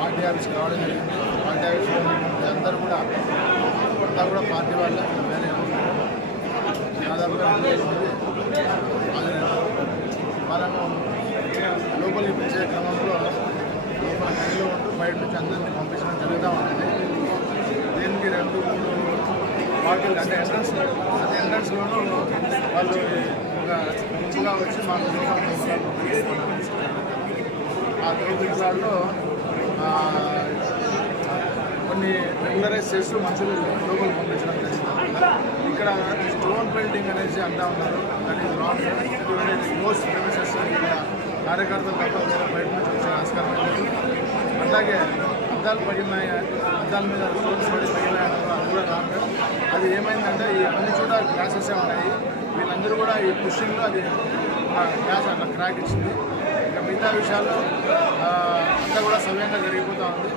Party ఆఫీస్కి రావడం జరిగింది. పార్టీ ఆఫీస్లో అందరూ కూడా అంతా కూడా పార్టీ వాళ్ళ. వేరే దాదాపుగా వాళ్ళను లోపలికి పిలిచే క్రమంలో లోపల గదిలో ఉంటూ బయట నుంచి అందరినీ పంపించడం జరుగుతూ ఉంటుంది దీనికి రెండు మూడు వాటిల్ అంటే ఎంట్రన్స్ ఎంట్రన్స్లోనూ వాళ్ళు ఒక వచ్చి మా ఆ దేవుడిలో కొన్ని రెగ్యులరైజ్ చేస్తూ మనుషులు లోపల పంపించడం జరిగింది. ఇక్కడ స్టోన్ పెయింటింగ్ అనేసి అంటా ఉన్నారు. కానీ రాంగ్ ఎందుకంటే ఇక్కడ కార్యకర్తలు తప్ప వేరే బయట నుంచి వచ్చే ఆస్కారం లేదు అట్లాగే అద్దాలు పగిలినాయి అద్దాల మీద స్టోన్స్ పడి పగిలినాయి అది కూడా రాంగ్. అది ఏమైందంటే ఈ అన్ని చోట గ్లాసెస్ ఉన్నాయి. వీళ్ళందరూ కూడా ఈ పుష్టింగ్లో అది గ్యాస్ అట్లా క్రాక్ ఇచ్చింది. ఇంకా మిగతా విషయాల్లో అంతా కూడా సవ్యంగా జరిగిపోతూ ఉంది.